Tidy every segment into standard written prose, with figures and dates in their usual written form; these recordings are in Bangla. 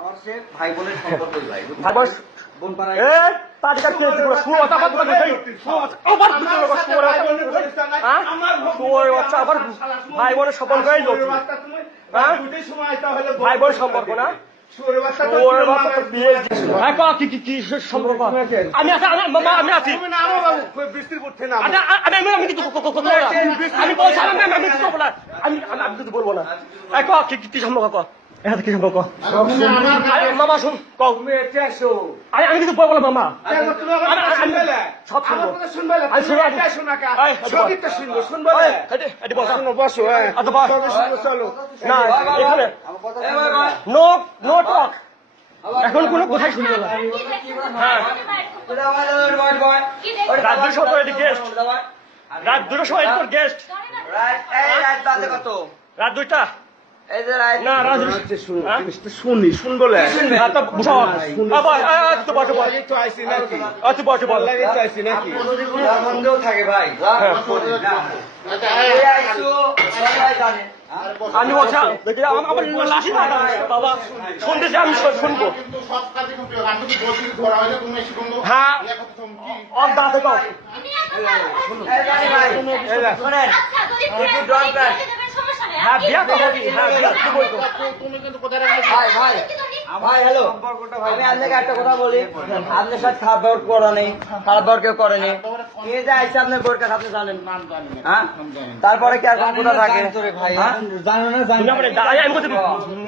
আমার সে ভাই বোনের সম্পর্ক ভাই বোন পাড়ায় তালিকা কে দিব শুনো কথা কথা দেই আবার দুটো লোক শুনো আমার বাচ্চা আবার ভাই বোনের সম্পর্ক এই লোক হ্যাঁ দুটোই সময় আইতা হলে ভাই বোনের সম্পর্ক না শুয়োরের বাচ্চা তো বিয়ে হ্যাঁ ক কি কি কি সম্পর্ক আমি আছি মামা আমি আছি তুমি না আমো বাবু বৃষ্টি পড়ছে না আমি কিছু আমি বলছি আমি কিছু বলবো না আমি কিছু বলবো না হ্যাঁ ক কি কি সম্পর্ক ক এটা কি সম্পর্ক মামা শুন কও তুমি এসে আসো আমি কিছু বলবো না মামা সব শুনবো আমি সঙ্গীতটা শুনবো শুনবো এটি বসো বসো আচ্ছা বসো চলো না এখানে নো নো টক এখন কোনো কথাই শুনবো না হ্যাঁ রাত 2 সময় এটি গেস্ট রাত 2 সময় এটি গেস্ট রাত বাজে কত রাত 2টা এই যে রাত না রাত শুনি শুন বলে তো বুঝো আবার তো বসে বল তো আইছি নাকি আচ্ছা বসে বল লাগে তো আইছি নাকি সন্দেহ থাকে ভাই এই আইছো সবাই জানে আমি বলছি দেখি আমার লাশি না বাবা শুনতেছি আমি শুনবো সব কাজে কিন্তু আমি তো বলছি ধরা হলে তুমি এসে বন্ধু হ্যাঁ অন দাঁতে কও এই জানি ভাই শুনেন একটু ডন প্যান্ট হ্যাঁ বিয়া করব হ্যাঁ বিয়া করব তুমি কিন্তু কোথায় রাখলে ভাই ভাই ভাই হ্যালো আমি আপনাকে একটা কথা বলি আপনার সাথে খারাপ ব্যবহার করা নেই খারাপ ব্যবহার কেউ করেনি কে যে আইসে আপনার বোর কাছে আপনি জানেন হ্যাঁ তারপরে কি আর কোন কথা থাকে ভাই জানো না জানো তুমি আমারে দাঁড়াই আমি কথা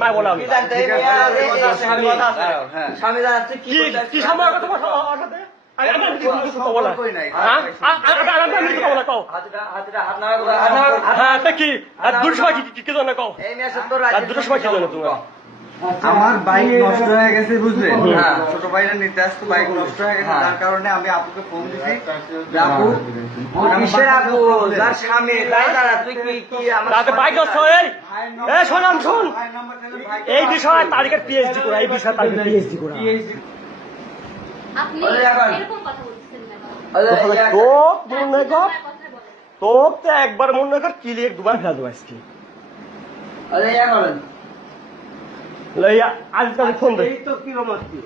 মা বললাম কি জানতে স্বামী জানাচ্ছে কি কি সময় কথা ওর সাথে আমি কিছু কথা বলা হ্যাঁ আমি কিছু বলা কও হাত নাড়া হ্যাঁ তা কি আর 2 সময় কি জানো কও এই মেসে তো আর 2 সময় কি জানো তুমি আমার বাইক নষ্ট হয়ে গেছে বুঝলেন ছোট ভাইরা নিতে আসতো বাইক নষ্ট হয়ে গেছে তার কারণে আমি আপুকে ফোন দিছি আপু কিসের আপু যার স্বামী তাই জানা তুই কি আমার রাতে বাইক নষ্ট এই শোনাম শোন এই বিষয়ে তারিখের পিএইচডি করা এই বিষয়ে তারিখের পিএইচডি করা আপনি এরকম কথা বলছেন কেন? তো একবার মনে কর কিলিয়ে দুবার ফেলা দেবো আজকে আরে ইয়া করেন লইয়া আজকাল ফোন দে তো কি রমাচ্ছি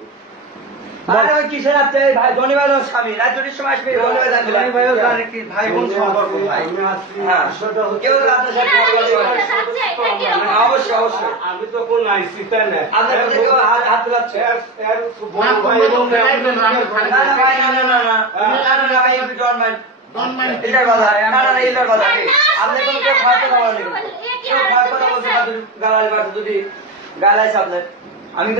আরে ওই কিসের আপনি ভাই ধনী ভাই স্বামী রাত দুটির সময় আসবে ধনী ভাই জানবে ভাই ভাইও জানে কি ভাই বোন সম্পর্ক ভাই হ্যাঁ কেউ রাতে সাথে অবশ্যই অবশ্যই আমি তো কোন আইসি তাই না আপনার কাছে কেউ হাত তুলাচ্ছে বড় ভাই বোন না ভাই না না না না ভাই আপনি ডন মাইন্ড এটার কথা না না এটার কথা আপনি কোনো কেউ ভয় কথা বলেন কেউ ভয় কথা বলছে গালাল বাদ যদি গালাইছে আপনার আমি